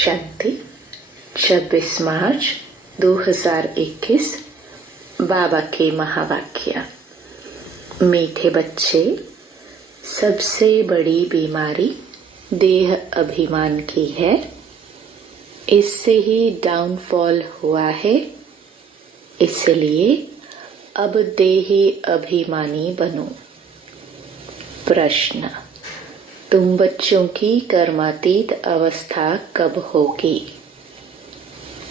शांति। 26 मार्च 2021। बाबा के महावाक्य। मीठे बच्चे, सबसे बड़ी बीमारी देह अभिमान की है। इससे ही डाउनफॉल हुआ है। इसलिए अब देही अभिमानी बनो। प्रश्न: तुम बच्चों की कर्मातीत अवस्था कब होगी?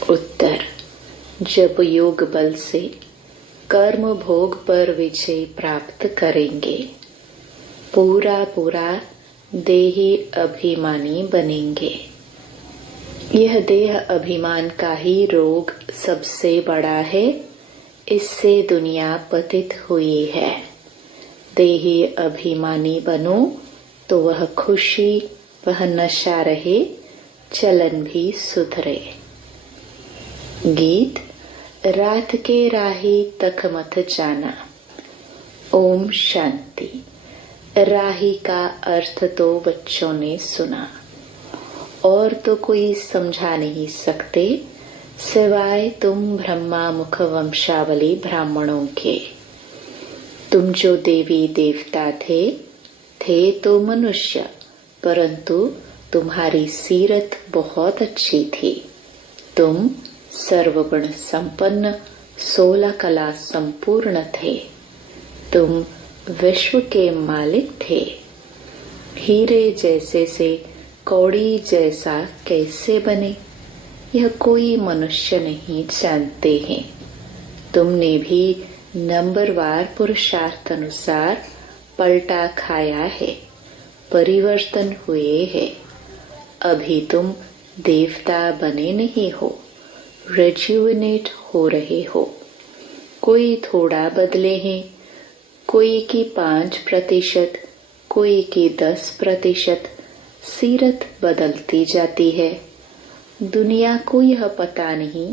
उत्तर: जब योग बल से कर्म भोग पर विजय प्राप्त करेंगे, पूरा देही अभिमानी बनेंगे। यह देह अभिमान का ही रोग सबसे बड़ा है। इससे दुनिया पतित हुई है। देही अभिमानी बनो तो वह खुशी, वह नशा रहे, चलन भी सुधरे। गीत: रात के राही तक मत जाना। ओम शांति। राही का अर्थ तो बच्चों ने सुना, और तो कोई समझा नहीं सकते सिवाय तुम ब्रह्मा मुख वंशावली ब्राह्मणों के। तुम जो देवी देवता थे तो मनुष्य, परंतु तुम्हारी सीरत बहुत अच्छी थी। तुम सर्वगुण संपन्न, 16 कला संपूर्ण थे। तुम विश्व के मालिक थे। हीरे जैसे से कौड़ी जैसा कैसे बने, यह कोई मनुष्य नहीं जानते हैं। तुमने भी नंबरवार पुरुषार्थ अनुसार पलटा खाया है, परिवर्तन हुए हैं। अभी तुम देवता बने नहीं हो, रिज्यूविनेट हो रहे हो। कोई थोड़ा बदले हैं, कोई की 5%, कोई की 10%। सीरत बदलती जाती है। दुनिया को यह पता नहीं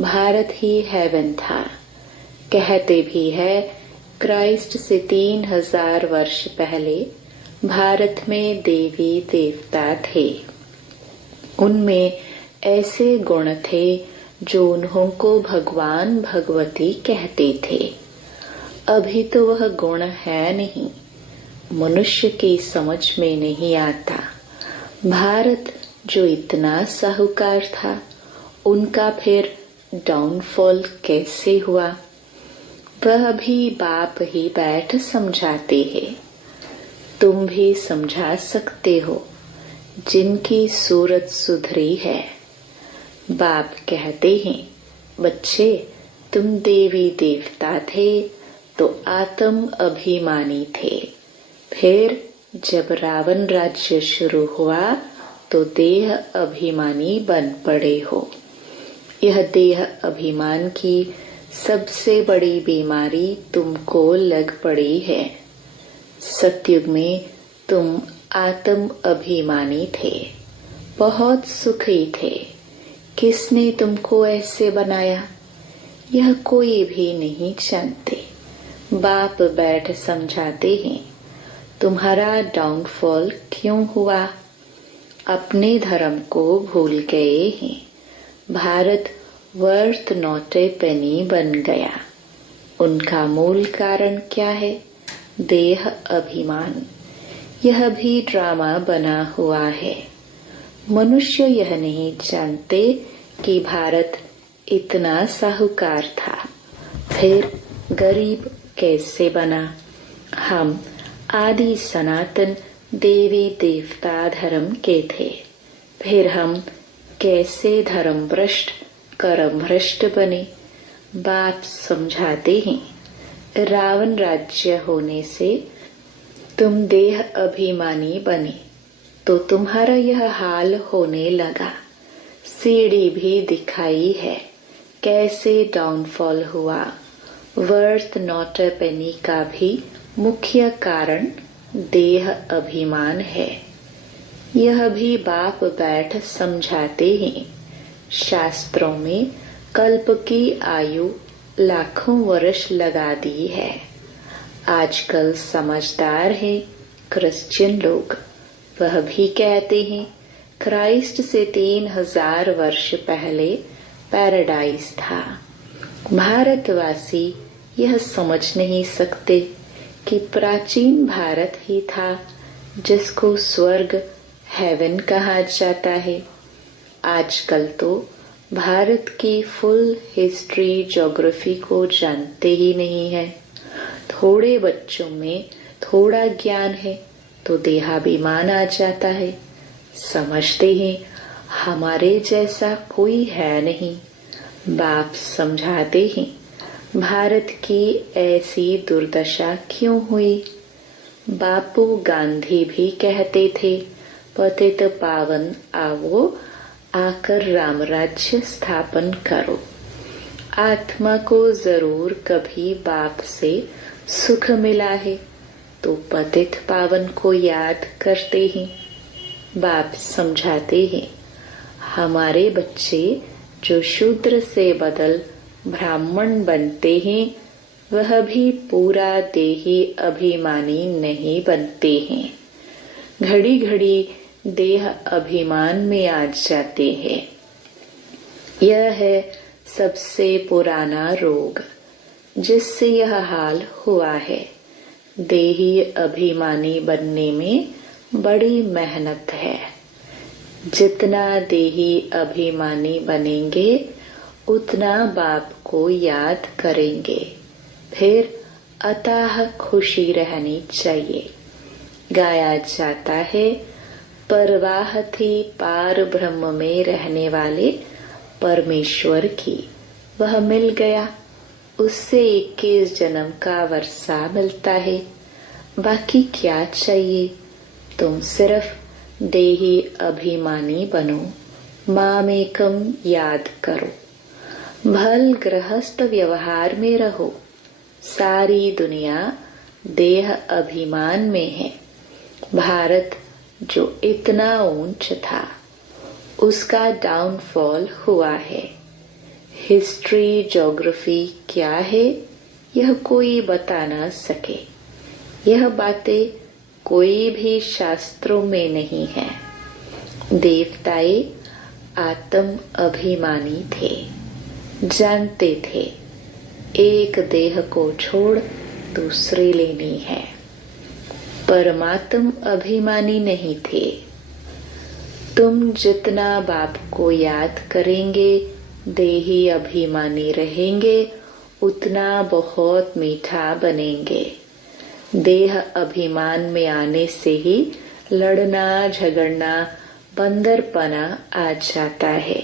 भारत ही हेवन था। कहते भी है क्राइस्ट से 3000 वर्ष पहले भारत में देवी देवता थे। उनमें ऐसे गुण थे जो उन्हों को भगवान भगवती कहते थे। अभी तो वह गुण है नहीं, मनुष्य की समझ में नहीं आता। भारत जो इतना साहूकार था, उनका फिर डाउनफॉल कैसे हुआ? वह भी बाप ही बैठ समझाते हैं। तुम भी समझा सकते हो जिनकी सूरत सुधरी है। बाप कहते हैं, बच्चे तुम देवी देवता थे तो आत्म अभिमानी थे। फिर जब रावण राज्य शुरू हुआ तो देह अभिमानी बन पड़े हो। यह देह अभिमान की सबसे बड़ी बीमारी तुमको लग पड़ी है। सतयुग में तुम आत्म अभिमानी थे, बहुत सुखी थे। किसने तुमको ऐसे बनाया, यह कोई भी नहीं जानते। बाप बैठ समझाते हैं, तुम्हारा डाउनफॉल क्यों हुआ? अपने धर्म को भूल गए हैं। भारत वर्थ नॉट ए पेनी बन गया। उनका मूल कारण क्या है? देह अभिमान। यह भी ड्रामा बना हुआ है। मनुष्य यह नहीं जानते कि भारत इतना साहूकार था, फिर गरीब कैसे बना। हम आदि सनातन देवी देवता धर्म के थे, फिर हम कैसे धर्म भ्रष्ट कर्म भ्रष्ट बने। बाप समझाते हैं, रावण राज्य होने से तुम देह अभिमानी बने तो तुम्हारा यह हाल होने लगा। सीढ़ी भी दिखाई है कैसे डाउनफॉल हुआ। वर्थ नॉट अ पेनी का भी मुख्य कारण देह अभिमान है। यह भी बाप बैठ समझाते हैं। शास्त्रों में कल्प की आयु लाखों वर्ष लगा दी है। आजकल समझदार है क्रिश्चियन लोग, वह भी कहते हैं क्राइस्ट से 3000 वर्ष पहले पैराडाइज था। भारतवासी यह समझ नहीं सकते कि प्राचीन भारत ही था जिसको स्वर्ग हेवन कहा जाता है। आजकल तो भारत की फुल हिस्ट्री ज्योग्राफी को जानते ही नहीं है। थोड़े बच्चों में थोड़ा ज्ञान है तो देहाभिमान आ जाता है। समझते हैं हमारे जैसा कोई है नहीं। बाप समझाते हैं भारत की ऐसी दुर्दशा क्यों हुई। बापू गांधी भी कहते थे पतित पावन आवो, आकर रामराज्य स्थापन करो। आत्मा को जरूर कभी बाप से सुख मिला है तो पतित पावन को याद करते हैं। बाप समझाते हैं हमारे बच्चे जो शूद्र से बदल ब्राह्मण बनते हैं वह भी पूरा देही अभिमानी नहीं बनते हैं। घड़ी घड़ी देह अभिमान में आ जाते हैं। यह है सबसे पुराना रोग जिससे यह हाल हुआ है। देही अभिमानी बनने में बड़ी मेहनत है। जितना देही अभिमानी बनेंगे उतना बाप को याद करेंगे। फिर अथाह खुशी रहनी चाहिए। गाया जाता है परवाह थी पार ब्रह्म में रहने वाले परमेश्वर की, वह मिल गया। उससे 21 जन्म का वर्षा मिलता है। बाकी क्या चाहिए। तुम सिर्फ देही अभिमानी बनो, मामेकम याद करो। भल गृहस्थ व्यवहार में रहो। सारी दुनिया देह अभिमान में है। भारत जो इतना ऊंच था उसका डाउनफॉल हुआ है। हिस्ट्री ज्योग्राफी क्या है यह कोई बता ना सके। यह बातें कोई भी शास्त्रों में नहीं है। देवताए आत्म अभिमानी थे, जानते थे एक देह को छोड़ दूसरी लेनी है। परमात्म अभिमानी नहीं थे। तुम जितना बाप को याद करेंगे देही अभिमानी रहेंगे उतना बहुत मीठा बनेंगे। देह अभिमान में आने से ही लड़ना झगड़ना बंदरपना आ जाता है।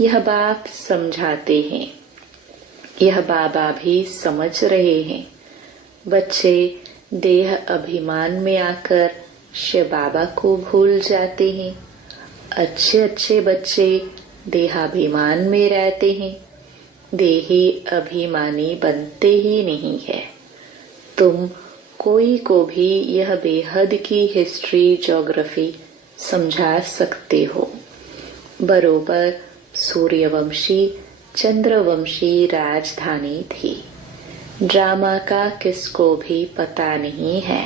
यह बाप समझाते हैं। यह बाबा भी समझ रहे हैं। बच्चे देह अभिमान में आकर शिव बाबा को भूल जाते हैं। अच्छे अच्छे बच्चे देहाभिमान में रहते हैं। देही अभिमानी बनते ही नहीं है। तुम कोई को भी यह बेहद की हिस्ट्री ज्योग्राफी समझा सकते हो। बरोबर सूर्यवंशी चंद्रवंशी राजधानी थी। ड्रामा का किसको भी पता नहीं है।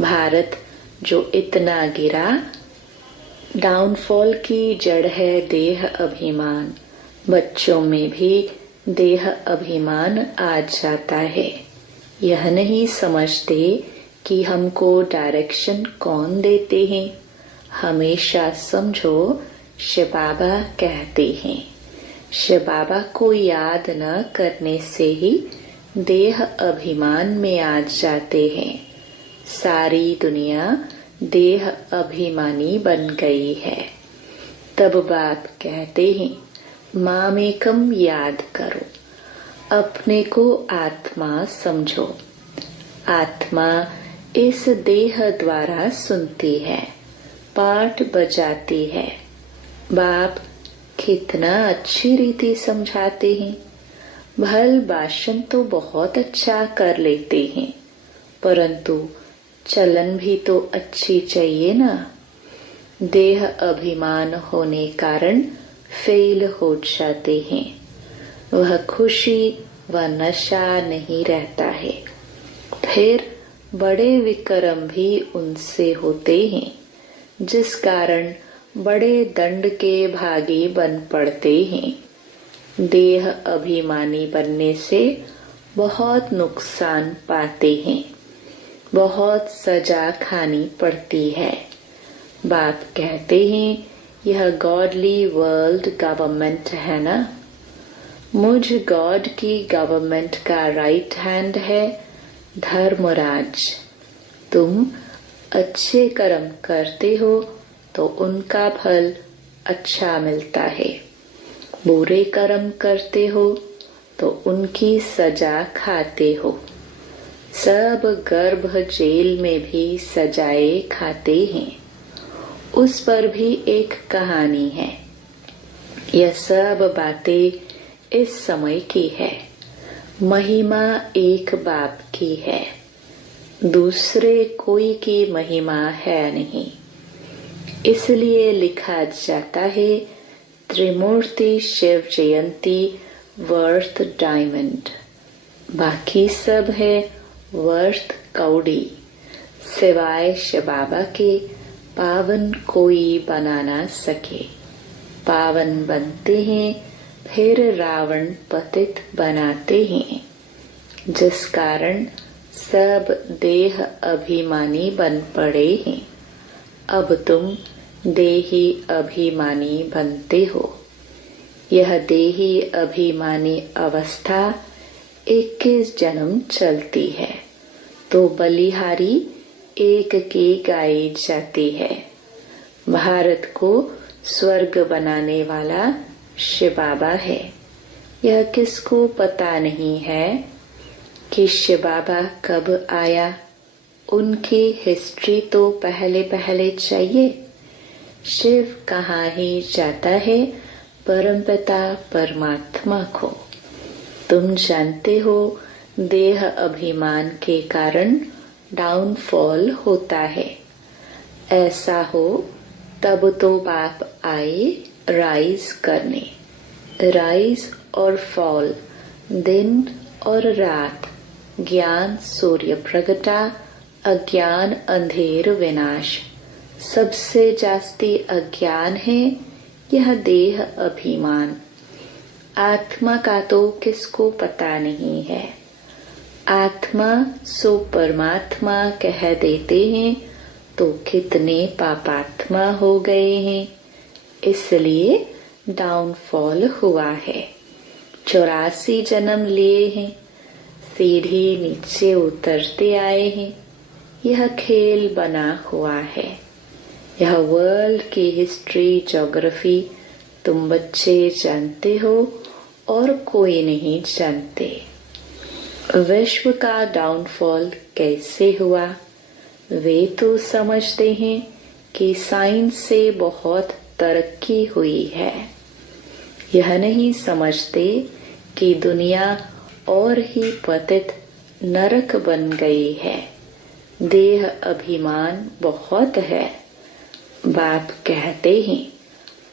भारत जो इतना गिरा, डाउनफॉल की जड़ है देह अभिमान। बच्चों में भी देह अभिमान आ जाता है। यह नहीं समझते कि हमको डायरेक्शन कौन देते हैं। हमेशा समझो शिव बाबा कहते हैं। शिव बाबा को याद न करने से ही देह अभिमान में आ जाते हैं। सारी दुनिया देह अभिमानी बन गई है। तब बाप कहते हैं मामेकम याद करो। अपने को आत्मा समझो। आत्मा इस देह द्वारा सुनती है, पाठ बजाती है। बाप कितना अच्छी रीति समझाते हैं। भल भाषण तो बहुत अच्छा कर लेते हैं, परंतु चलन भी तो अच्छी चाहिए ना। देह अभिमान होने कारण फेल हो जाते हैं। वह खुशी व नशा नहीं रहता है। फिर बड़े विक्रम भी उनसे होते हैं, जिस कारण बड़े दंड के भागी बन पड़ते हैं। देह अभिमानी बनने से बहुत नुकसान पाते हैं, बहुत सजा खानी पड़ती है। बाप कहते हैं यह गॉडली वर्ल्ड गवर्नमेंट है ना, मुझ गॉड की गवर्नमेंट का राइट हैंड है धर्मराज। तुम अच्छे कर्म करते हो तो उनका फल अच्छा मिलता है, बुरे कर्म करते हो तो उनकी सजा खाते हो। सब गर्भ जेल में भी सजाए खाते हैं, उस पर भी एक कहानी है। यह सब बातें इस समय की है। महिमा एक बाप की है, दूसरे कोई की महिमा है नहीं। इसलिए लिखा जाता है त्रिमूर्ति शिव जयंती वर्थ डायमंड, बाकी सब है वर्थ कौड़ी। सिवाय शिव बाबा के पावन कोई बना ना सके। पावन बनते हैं फिर रावण पतित बनाते हैं, जिस कारण सब देह अभिमानी बन पड़े हैं। अब तुम देही अभिमानी बनते हो। यह देही अभिमानी अवस्था 21 जन्म चलती है तो बलिहारी एक की गाई जाती है। भारत को स्वर्ग बनाने वाला शिव बाबा है। यह किसको पता नहीं है कि शिव बाबा कब आया। उनकी हिस्ट्री तो पहले पहले चाहिए। शिव कहाँ ही जाता है परमपिता परमात्मा को। तुम जानते हो देह अभिमान के कारण डाउनफॉल होता है। ऐसा हो तब तो बाप आए राइज करने। राइज और फॉल, दिन और रात, ज्ञान सूर्य प्रगटा, अज्ञान अंधेर विनाश। सबसे जास्ती अज्ञान है यह देह अभिमान। आत्मा का तो किसको पता नहीं है। आत्मा सो परमात्मा कह देते हैं तो कितने पापात्मा हो गए हैं। इसलिए डाउनफॉल हुआ है। 84 जन्म लिए हैं, सीढ़ी नीचे उतरते आए हैं। यह खेल बना हुआ है। यह वर्ल्ड की हिस्ट्री ज्योग्राफी तुम बच्चे जानते हो और कोई नहीं जानते। विश्व का डाउनफॉल कैसे हुआ वे तो समझते हैं कि साइंस से बहुत तरक्की हुई है। यह नहीं समझते कि दुनिया और ही पतित नरक बन गई है। देह अभिमान बहुत है। बाप कहते हैं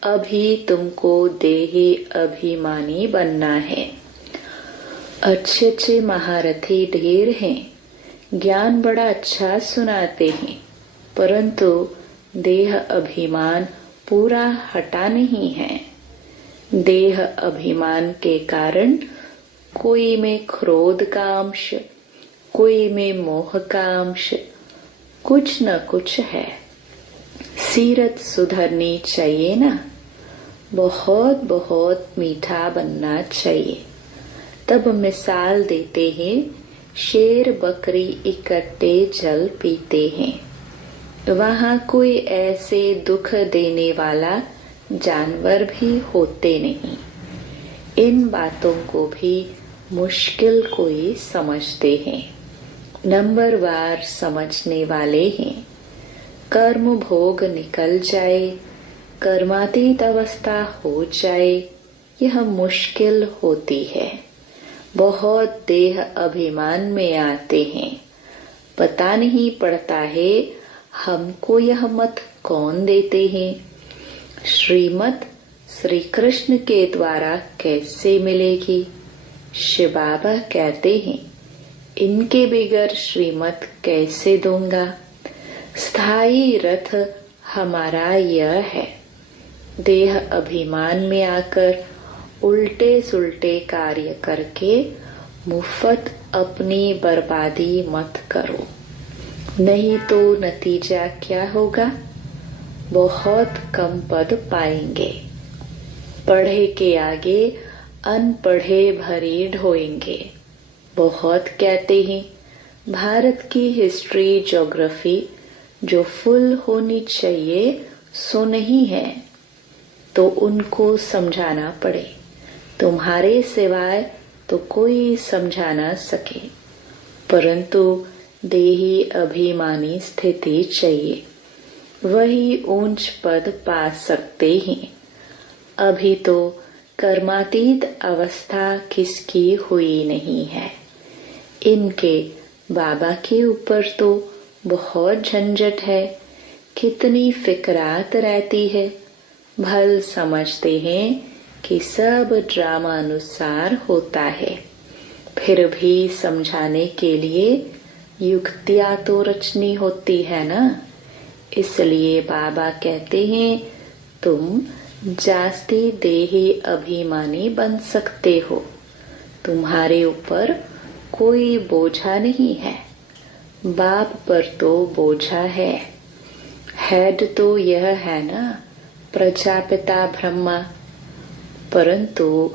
अभी तुमको देही अभिमानी बनना है। अच्छे अच्छे महारथी ढेर हैं, ज्ञान बड़ा अच्छा सुनाते हैं, परंतु देह अभिमान पूरा हटा नहीं है। देह अभिमान के कारण कोई में क्रोध का अंश, कोई में मोह का अंश, कुछ न कुछ है। सीरत सुधरनी चाहिए ना, बहुत बहुत मीठा बनना चाहिए। तब मिसाल देते हैं शेर बकरी इकट्ठे जल पीते हैं। वहाँ कोई ऐसे दुख देने वाला जानवर भी होते नहीं। इन बातों को भी मुश्किल कोई समझते हैं, नंबरवार समझने वाले हैं। कर्म भोग निकल जाए, कर्मातीत अवस्था हो जाए, यह मुश्किल होती है। बहुत देह अभिमान में आते हैं। पता नहीं पड़ता है हमको यह मत कौन देते हैं। श्रीमत श्री कृष्ण के द्वारा कैसे मिलेगी। शिव बाबा कहते हैं इनके बिगर श्रीमत कैसे दूंगा। स्थायी रथ हमारा यह है, देह अभिमान में आकर उल्टे सुल्टे कार्य करके मुफ्त अपनी बर्बादी मत करो, नहीं तो नतीजा क्या होगा? बहुत कम पद पाएंगे। पढ़े के आगे अनपढ़े भरे ढोएंगे। बहुत कहते हैं भारत की हिस्ट्री ज्योग्राफी जो फुल होनी चाहिए सो नहीं है, तो उनको समझाना पड़े। तुम्हारे सिवाय तो कोई समझा ना सके, परंतु देही अभिमानी स्थिति चाहिए, वही ऊंच पद पा सकते हैं। अभी तो कर्मातीत अवस्था किसकी हुई नहीं है। इनके बाबा के ऊपर तो बहुत झंझट है, कितनी फिक्रात रहती है। भल समझते हैं कि सब ड्रामा अनुसार होता है, फिर भी समझाने के लिए युक्तियां तो रचनी होती है ना। इसलिए बाबा कहते हैं तुम जास्ती देही अभिमानी बन सकते हो, तुम्हारे ऊपर कोई बोझा नहीं है। बाप पर तो बोझा है। हेड तो यह है ना, प्रजापिता ब्रह्मा, परंतु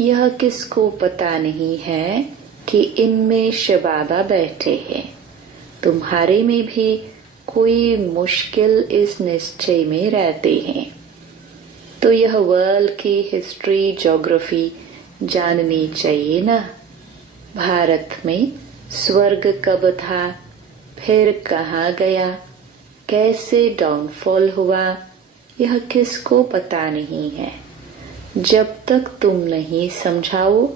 यह किसको पता नहीं है कि इनमें शिव बाबा बैठे हैं। तुम्हारे में भी कोई मुश्किल इस निश्चय में रहते हैं, तो यह वर्ल्ड की हिस्ट्री ज्योग्राफी जाननी चाहिए ना। भारत में स्वर्ग कब था, फिर कहाँ गया, कैसे डाउनफॉल हुआ, यह किसको पता नहीं है। जब तक तुम नहीं समझाओ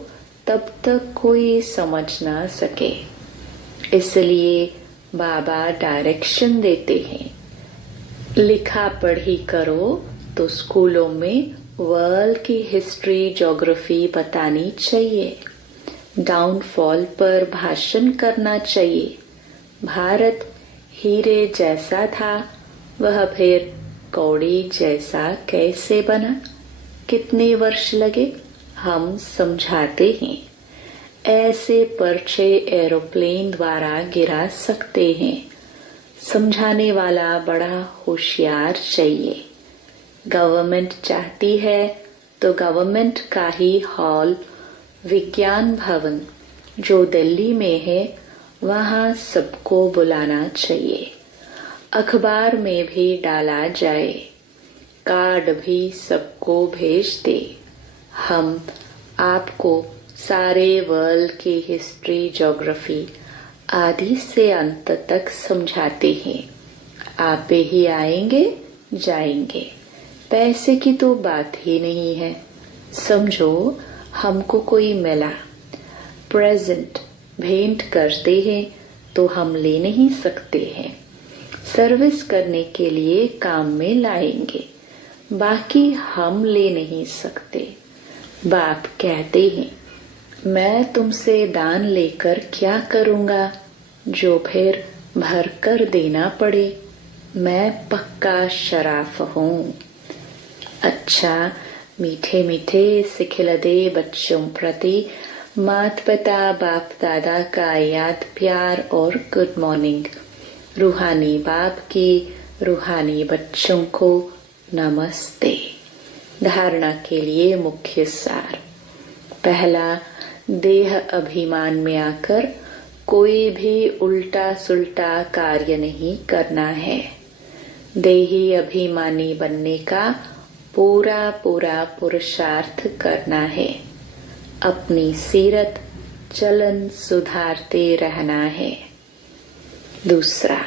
तब तक कोई समझ ना सके। इसलिए बाबा डायरेक्शन देते हैं, लिखा पढ़ी करो तो स्कूलों में वर्ल्ड की हिस्ट्री ज्योग्राफी बतानी चाहिए, डाउनफॉल पर भाषण करना चाहिए। भारत हीरे जैसा था, वह फिर कौड़ी जैसा कैसे बना, कितने वर्ष लगे, हम समझाते हैं। ऐसे पर्चे एरोप्लेन द्वारा गिरा सकते हैं। समझाने वाला बड़ा होशियार चाहिए। गवर्नमेंट चाहती है तो गवर्नमेंट का ही हॉल विज्ञान भवन जो दिल्ली में है, वहां सबको बुलाना चाहिए। अखबार में भी डाला जाए, कार्ड भी सबको भेज दे। हम आपको सारे वर्ल्ड की हिस्ट्री ज्योग्राफी आदि से अंत तक समझाते हैं। आप ही आएंगे जाएंगे, पैसे की तो बात ही नहीं है। समझो हमको कोई मिला, प्रेजेंट भेंट करते हैं तो हम ले नहीं सकते हैं, सर्विस करने के लिए काम में लाएंगे, बाकी हम ले नहीं सकते। बाप कहते हैं मैं तुमसे दान लेकर क्या करूंगा जो फिर भर कर देना पड़े, मैं पक्का शराफ हूँ। अच्छा मीठे मीठे सिखिलदे बच्चों प्रति माता पिता बाप दादा का याद प्यार और गुड मॉर्निंग। रूहानी बाप की रूहानी बच्चों को नमस्ते। धारणा के लिए मुख्य सार। पहला, देह अभिमान में आकर कोई भी उल्टा सुल्टा कार्य नहीं करना है। देही अभिमानी बनने का पूरा पूरा पुरुषार्थ करना है। अपनी सीरत चलन सुधारते रहना है। दूसरा,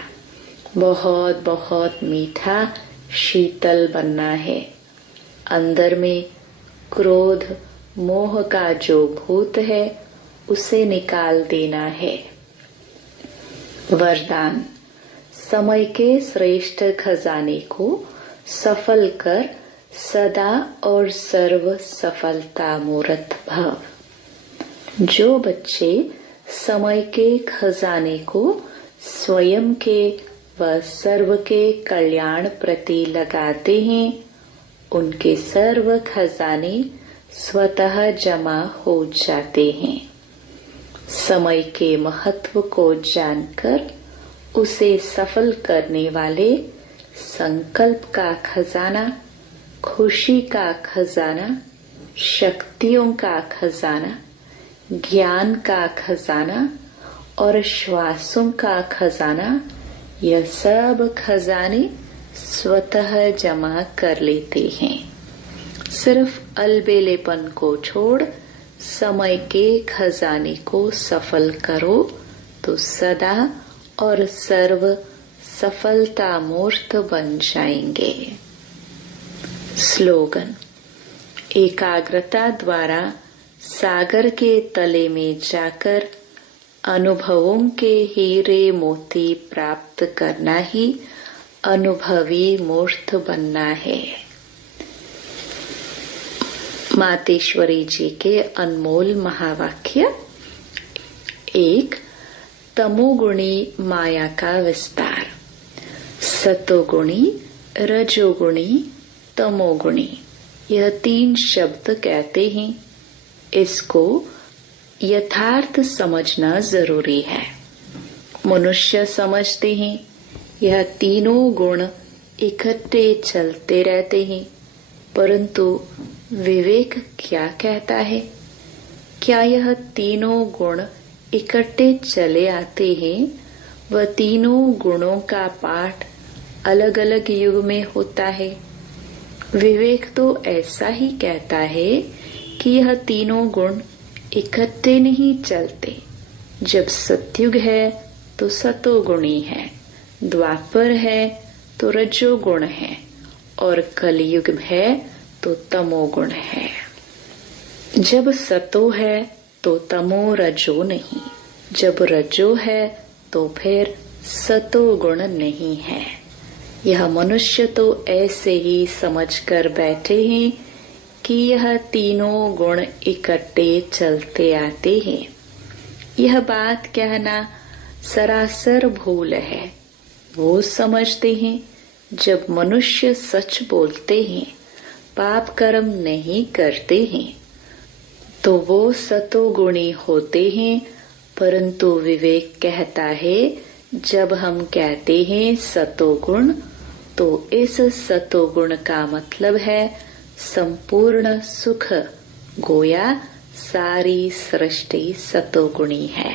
बहुत बहुत मीठा शीतल बनना है। अंदर में क्रोध मोह का जो भूत है उसे निकाल देना है। वरदान, समय के श्रेष्ठ खजाने को सफल कर सदा और सर्व सफलता मूर्त भव। जो बच्चे समय के खजाने को स्वयं के व सर्व के कल्याण प्रति लगाते हैं, उनके सर्व खजाने स्वतः जमा हो जाते हैं। समय के महत्व को जानकर उसे सफल करने वाले संकल्प का खजाना, खुशी का खजाना, शक्तियों का खजाना, ज्ञान का खजाना और श्वासों का खजाना, यह सब खजाने स्वतः जमा कर लेते हैं। सिर्फ अलबेलेपन को छोड़ समय के खजाने को सफल करो तो सदा और सर्व सफलता मूर्त बन जाएंगे। स्लोगन: एकाग्रता द्वारा सागर के तले में जाकर अनुभवों के हीरे मोती प्राप्त करना ही अनुभवी मूर्त बनना है। मातेश्वरी जी के अनमोल महावाक्य। 1. तमोगुणी माया का विस्तार। सतोगुणी, रजोगुणी, तमोगुणी, यह 3 शब्द कहते हैं। इसको यथार्थ समझना जरूरी है। मनुष्य समझते हैं यह तीनों गुण इकट्ठे चलते रहते हैं, परंतु विवेक क्या कहता है? क्या यह तीनों गुण इकट्ठे चले आते हैं? वह तीनों गुणों का पाठ अलग अलग युग में होता है। विवेक तो ऐसा ही कहता है कि यह तीनों गुण इकट्ठे नहीं चलते। जब सतयुग है तो सतोगुणी है, द्वापर है तो रजोगुण है और कलयुग है तो तमोगुण है। जब सतो है तो तमो रजो नहीं, जब रजो है तो फिर सतोगुण नहीं है। यह मनुष्य तो ऐसे ही समझकर बैठे हैं कि यह तीनों गुण इकट्ठे चलते आते हैं। यह बात कहना सरासर भूल है। वो समझते हैं जब मनुष्य सच बोलते हैं, पाप कर्म नहीं करते हैं, तो वो सतोगुणी होते हैं। परंतु विवेक कहता है जब हम कहते हैं सतोगुण, तो इस सतोगुण का मतलब है संपूर्ण सुख, गोया सारी सृष्टि सतोगुणी है।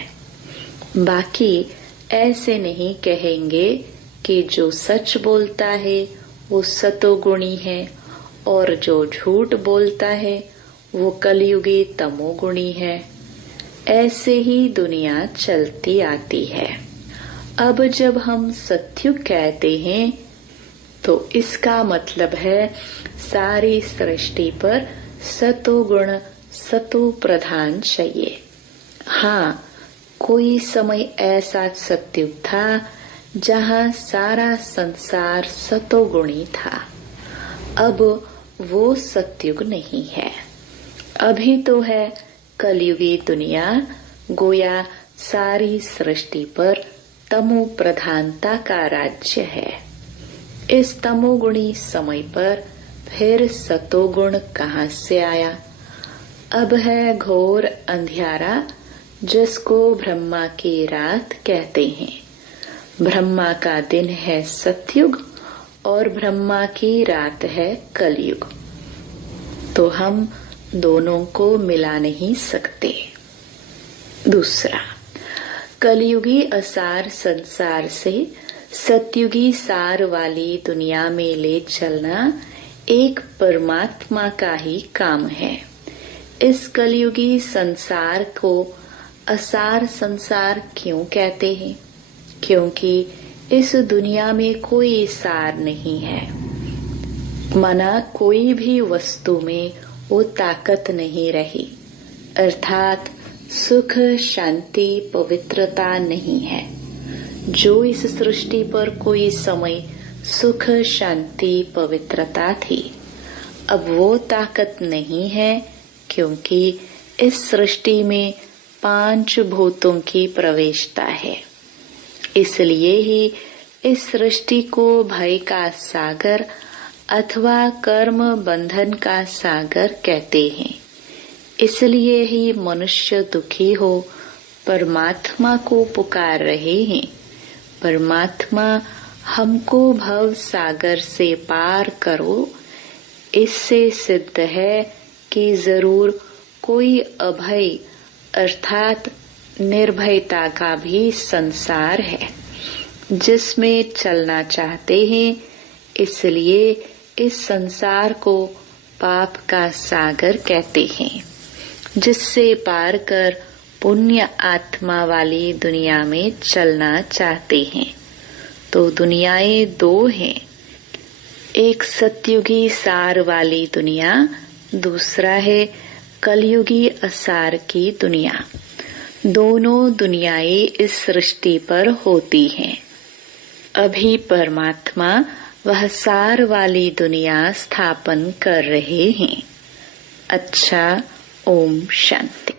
बाकी ऐसे नहीं कहेंगे कि जो सच बोलता है वो सतोगुणी है और जो झूठ बोलता है वो कलयुगी तमोगुणी है। ऐसे ही दुनिया चलती आती है। अब जब हम सतयुग कहते हैं तो इसका मतलब है सारी सृष्टि पर सतोगुण, सतो प्रधान चाहिए। हाँ, कोई समय ऐसा सतयुग था जहाँ सारा संसार सतोगुणी था। अब वो सतयुग नहीं है। अभी तो है कलयुगी दुनिया, गोया सारी सृष्टि पर तमो प्रधानता का राज्य है। इस तमोगुणी समय पर फिर सतोगुण कहाँ से आया? अब है घोर अंधियारा, जिसको ब्रह्मा की रात कहते हैं। ब्रह्मा का दिन है सतयुग और ब्रह्मा की रात है कलयुग। तो हम दोनों को मिला नहीं सकते। दूसरा, कलयुगी असार संसार से सतयुगी सार वाली दुनिया में ले चलना एक परमात्मा का ही काम है। इस कलयुगी संसार को असार संसार क्यों कहते हैं? क्योंकि इस दुनिया में कोई सार नहीं है। माना कोई भी वस्तु में वो ताकत नहीं रही, अर्थात सुख, शांति, पवित्रता नहीं है। जो इस सृष्टि पर कोई समय सुख, शांति, पवित्रता थी, अब वो ताकत नहीं है, क्योंकि इस सृष्टि में 5 भूतों की प्रवेशता है। इसलिए ही इस सृष्टि को भय का सागर, अथवा कर्म बंधन का सागर कहते हैं। इसलिए ही मनुष्य दुखी हो परमात्मा को पुकार रहे हैं। परमात्मा हमको भव सागर से पार करो। इससे सिद्ध है कि जरूर कोई अभय अर्थात निर्भयता का भी संसार है जिसमें चलना चाहते हैं। इसलिए इस संसार को पाप का सागर कहते हैं, जिससे पार कर पुण्य आत्मा वाली दुनिया में चलना चाहते हैं। तो दुनियाएं दो हैं, एक सतयुगी सार वाली दुनिया, दूसरा है कलयुगी असार की दुनिया। दोनों दुनियाएं इस सृष्टि पर होती हैं। अभी परमात्मा वह सार वाली दुनिया स्थापन कर रहे हैं। अच्छा, ओम शांति।